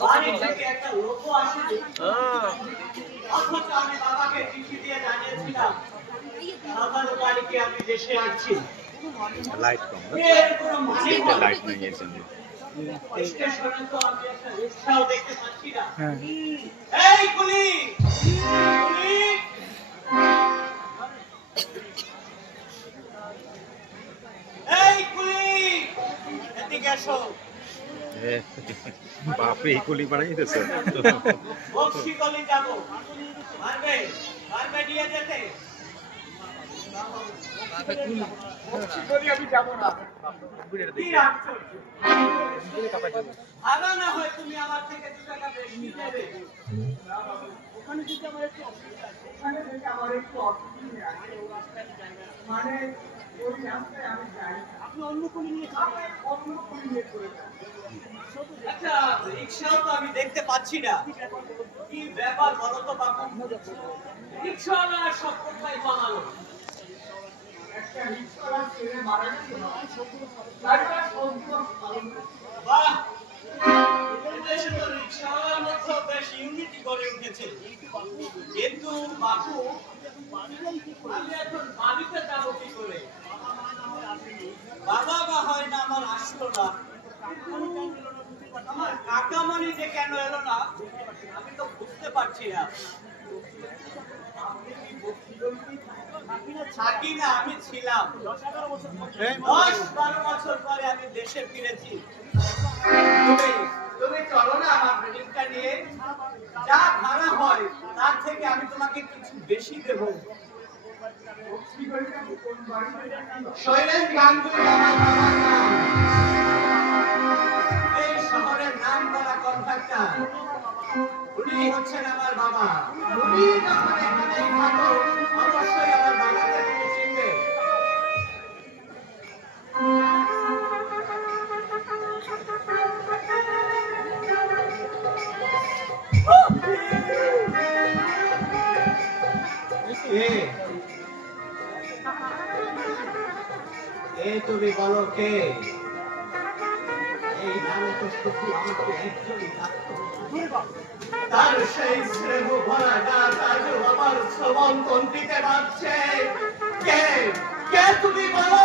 বাড়ি থেকে একটা লোকও আসেনি, অথচ আমি বাবাকে চিঠি দিয়ে জানিয়েছিলাম বাবার বাড়িতে আমি দেশে আসছি। লাইট কম এর কোনো মানে হয় না। লাইট নিয়ে এসেছেন স্টেশনে তো আমি একটা রিক্সাও দেখতে পাচ্ছি না। এই কুলি, কুলি, এই কুলি, এদিকে এসো। বাপরে এই কলি বানাইতেছে বক্সি গলি যাবো, পারবে, পারবে নিয়ে যেতে? আমি যাবো না। কি রাখছো? ভালো না হয় তুমি আমার থেকে 2 টাকা বেশি দেবে। ওখানে যদি আমার একটু অসুবিধা আছে, ওখানে যদি আমার একটু অসুবিধা আছে, মানে ওই রাস্তায় আমি যাই, আপনি অন্য কোনো নিয়ে যাবেন, অন্য কোনো নিয়ে করে যান। আচ্ছা, রিক্সাও তো আমি দেখতে পাচ্ছি না। কি ব্যাপার বলো তো বাবু? রিক্সাওয়ালা সব কোথায় বানালো? একটা রিক্সাওয়ালা ছেলে মারা গেছে, গাড়িটা সম্পূর্ণ পালন করছে। বাহ! এদেশে তো রিক্সাওয়ালার মধ্যেও বেশ ইউনিটি গড়ে উঠেছে। কিন্তু বাবু, আমি এখন বাড়িতে যাবো কি করে? বাবা বা হয় না আমার আসলো না, আমার কাকামণি যে কেন এলো না আমি তো বুঝতে পারছি না। থাকি না, আমি ছিলাম 10-12 বছর পরে আমি দেশে ফিরেছি। তুমি চলো না আমার রিক্সা নিয়ে, যা ভাড়া হয় তার থেকে আমি তোমাকে কিছু বেশি দেবো। শৈলেন গাঙ্গুলি আমার বাবার নাম। এই শহরের নাম করা কন্ট্রাক্টর, উনি হচ্ছেন আমার বাবা। উনি যখন এখানেই থাকো, অবশ্যই আমার বাবাকে তুমি চিনবে। তুমি বলো কে? এই নামে তো শুধু আমাকে একজনই ডাকতো। তার সেই স্নেহ ভরা ডাক আজ আমার শ্রবণ তন্ত্রীতে বাজছে। কে? কে তুমি বলো?